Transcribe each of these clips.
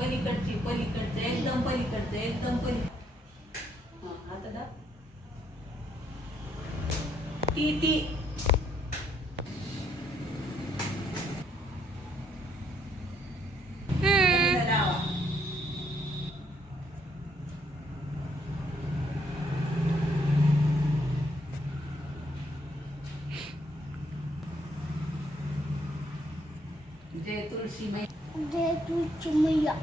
पलीकडची पलीकडचं एकदम पलीकडचं एकदम आता दाब. ती जय तुळशी मैया. जय तुळशी मैया.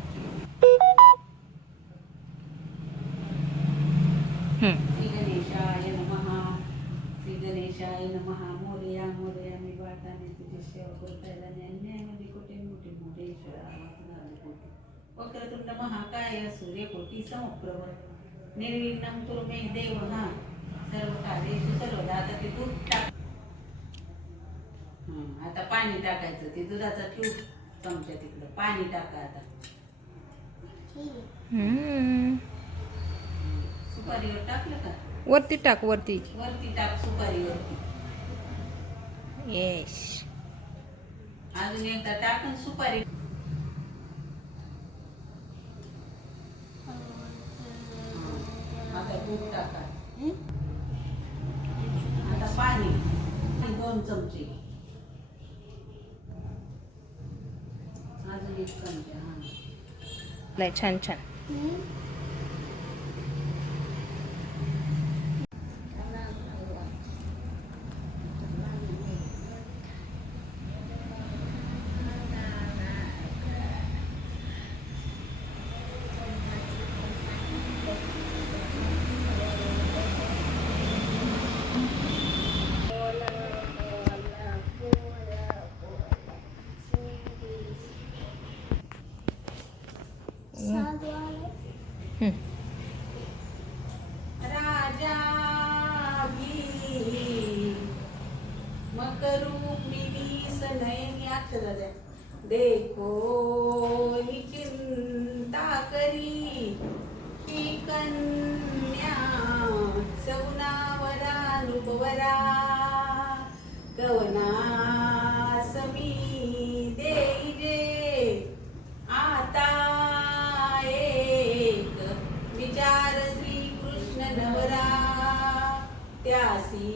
श्री गणेशाय नमः. श्री गणेशाय नमः. मोरया मोरया मी वाटाने तुझी सेवा करतायला न्यायामध्ये कोटे मोठे मोठे ईश्वरा कोटी वक्रतुंड महाकाय सूर्यकोटी समप्रभ निर्विघ्नं कुरु मे देव. सर्व कार्येषु सर्वदा. आता ते दूध टाक. आता पाणी टाकायचं. ते दुधाचा ट्यूब चमच्या तिकडं पाणी टाका. आता सुपारीवर टाकलं का? वरती टाक. वरती वरती टाक सुपारीवरती. येस. अजून एकदा टाकून सुपारी. आता दूध टाका. आता पाणी 2 चमचे. अजून 1 चमचा. लय छान छान. राजा मकरूपिणी सनयनी अक्षर देखो ही चिंता करी ही कन्या सौनावरा नृपवरा कवना समी देई जे आता एक विचार श्री कृष्ण नवरा त्यासी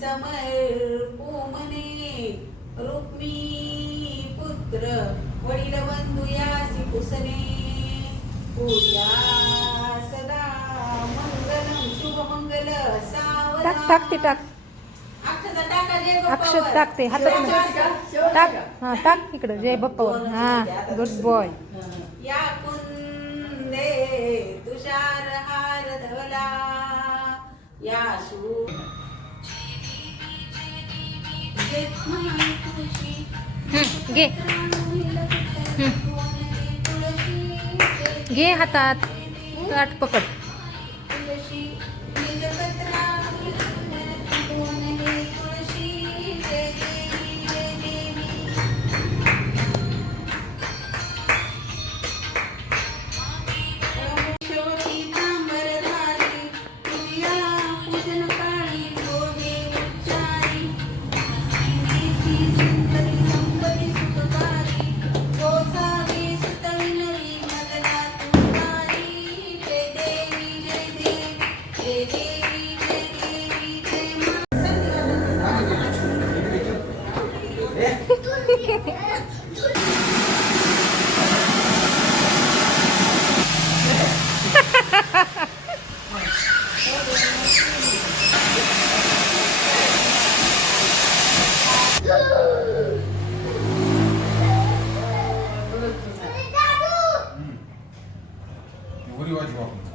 समर्पो मने रुक्मी पुत्र वडील बंधू यासी कुसने पूजा सदा मंगलम शुभ मंगल सावरा. टाक ते टाक. अक्षता टाका. जय अक्षत बाप्पावर. टाकते हातात टाक. हा टाक इकडं. जय बाप्पावर. हा गुड बॉय. या कुंदे तुषार हार धवला या शू घे घे हातात. काट पकड. What do you want to